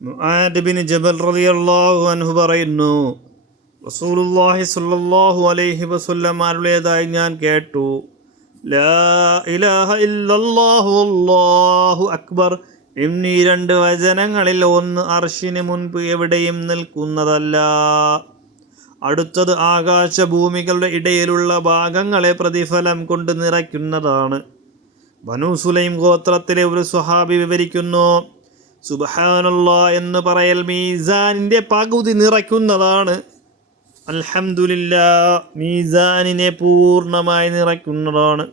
Muadh bin ജബൽ റളിയല്ലാഹു അൻഹു പറയുന്നു, റസൂലുള്ളാഹി സ്വല്ലല്ലാഹു അലൈഹി വസല്ലം അരുളിയതായി ഞാൻ കേട്ടു, ലാ ഇലാഹ ഇല്ലല്ലാഹു അല്ലാഹു അക്ബർ എന്നീ രണ്ട് വചനങ്ങളിൽ ഒന്ന് അർശിന് മുൻപ് എവിടെയും നിൽക്കുന്നതല്ല. അടുത്തത് ആകാശഭൂമികളുടെ ഇടയിലുള്ള ഭാഗങ്ങളെ പ്രതിഫലം കൊണ്ട് നിറയ്ക്കുന്നതാണ്. ബനൂ സുലൈം ഗോത്രത്തിലെ ഒരു സ്വഹാബി വിവരിക്കുന്നു, സുബ്ഹാനല്ലാഹ് എന്ന് പറയൽ മീസാനിൻ്റെ പകുതി നിറയ്ക്കുന്നതാണ്. അൽഹംദുലില്ലാഹ് മീസാനിനെ പൂർണ്ണമായി നിറയ്ക്കുന്നതാണ്.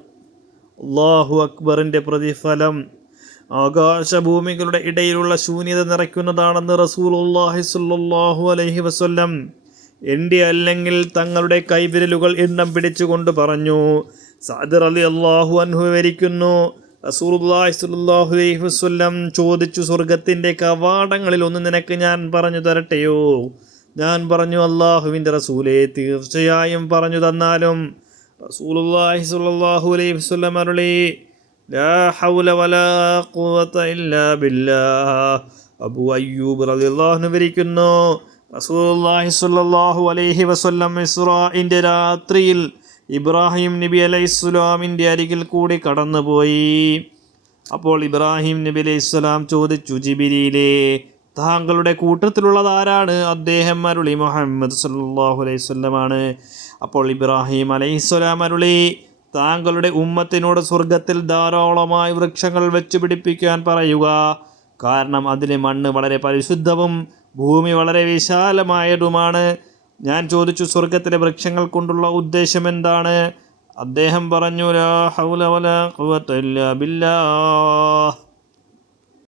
അല്ലാഹു അക്ബറിൻ്റെ പ്രതിഫലം ആകാശഭൂമികളുടെ ഇടയിലുള്ള ശൂന്യത നിറയ്ക്കുന്നതാണെന്ന് റസൂലുള്ളാഹി സ്വല്ലല്ലാഹു അലൈഹി വസല്ലം എൻ്റെ അല്ലെങ്കിൽ തങ്ങളുടെ കൈവിരലുകൾ എണ്ണം പിടിച്ചുകൊണ്ട് പറഞ്ഞു. സഅദ് റളിയല്ലാഹു അൻഹു വിവരിക്കുന്നു, റസൂലുള്ളാഹി സ്വല്ലല്ലാഹു അലൈഹി വസല്ലം ചോദിച്ചു, സ്വർഗത്തിൻ്റെ കവാടങ്ങളിൽ ഒന്ന് നിനക്ക് ഞാൻ പറഞ്ഞു തരട്ടെയോ? ഞാൻ പറഞ്ഞു, അല്ലാഹുവിൻ്റെ റസൂലേ, തീർച്ചയായും പറഞ്ഞു തന്നാലും. റസൂലുള്ളാഹി സ്വല്ലല്ലാഹു അലൈഹി വസല്ലം അരുളി, ലാ ഹൗല വലാ ഖുവത ഇല്ലാ ബില്ലാഹ്. അബൂ അയ്യൂബ് റളിയല്ലാഹു അൻഹു വിവരിക്കുന്നു, റസൂലുള്ളാഹി സ്വല്ലല്ലാഹു അലൈഹി വസല്ലം ഇസ്റാഇൻ്റെ രാത്രിയിൽ ഇബ്രാഹിം നബി അലൈഹിസ്സലാമിൻ്റെ അരികിൽ കൂടി കടന്നുപോയി. അപ്പോൾ ഇബ്രാഹിം നബി അലൈഹിസ്സലാം ചോദിച്ചു, ജിബ്രീലേ, താങ്കളുടെ കൂട്ടത്തിലുള്ളതാരാണ്? അദ്ദേഹം അരുളി, മുഹമ്മദ് സല്ലല്ലാഹു അലൈഹി വസല്ലമാണ്. അപ്പോൾ ഇബ്രാഹിം അലൈഹിസ്സലാം അരുളി, താങ്കളുടെ ഉമ്മത്തിനോട് സ്വർഗത്തിൽ ധാരാളമായി വൃക്ഷങ്ങൾ വെച്ച് പിടിപ്പിക്കാൻ പറയുക. കാരണം അതിലെ മണ്ണ് വളരെ പരിശുദ്ധവും ഭൂമി വളരെ വിശാലമായതുമാണ്. ഞാൻ ചോദിച്ചു, സ്വർഗത്തിലെ വൃക്ഷങ്ങൾ കൊണ്ടുള്ള ഉദ്ദേശം എന്താണ്? അദ്ദേഹം പറഞ്ഞു, ലാ ഹൗല വലാ ഖുവത ഇല്ലാ ബില്ലാഹ്.